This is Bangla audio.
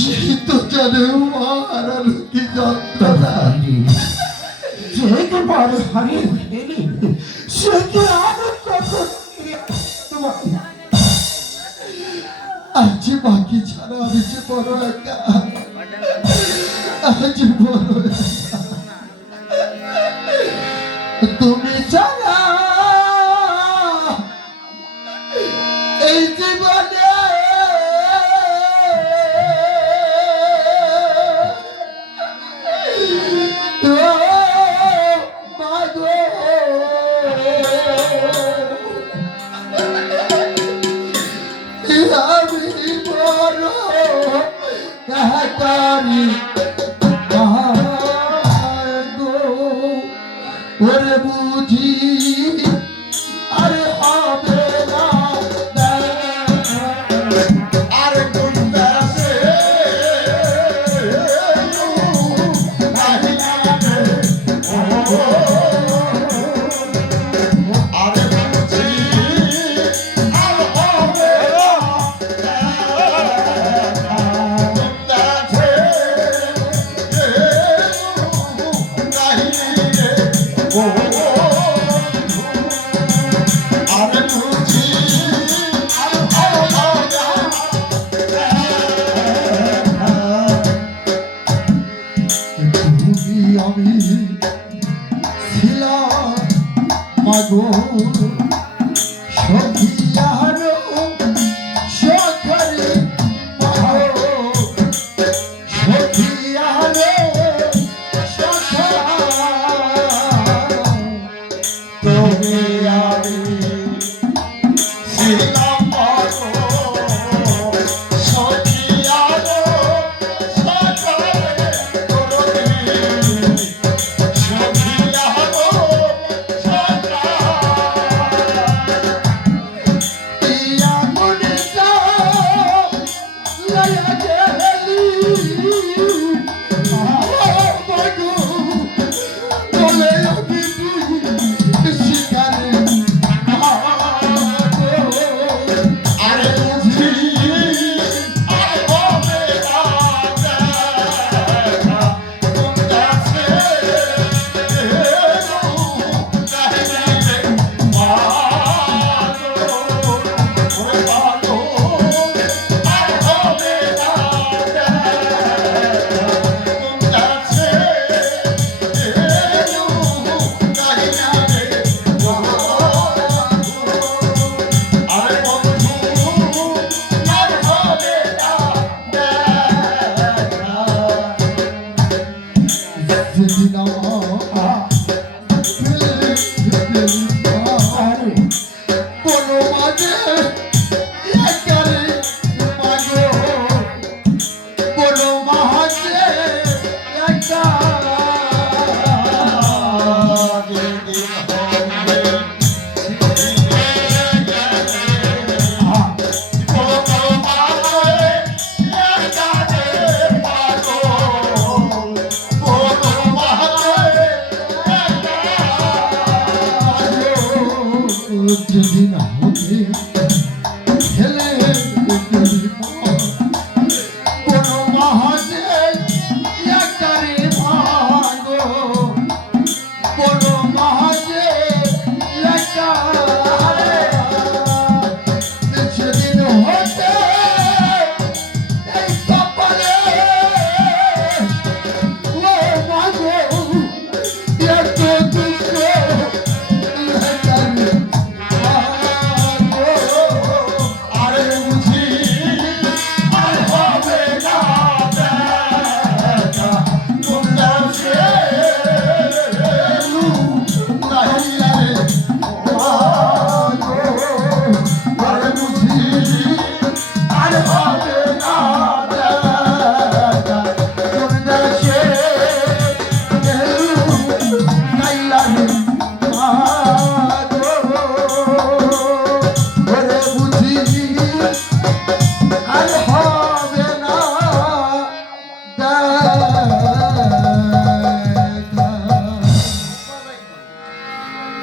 শীত জানে হারালো কি যন্ত্রণা। যে তোমার হারিয়ে ফেলি সে কি আরো কখন আজ বাকি ছাড়া আমি যে বড় একা, আজ বড় একা। তুমি ছাড়া এই জীবনে আমি বড় একারি ওরে বুঝি আরে হবে না আরে কোনটাছে আরে বুঝি আর হবে আমি ছিলাম মাগো সখিয়ার সখরে সখিয়ার সখা তবে আমি ছিলাম মাগো সখিয়ার সখরে যদি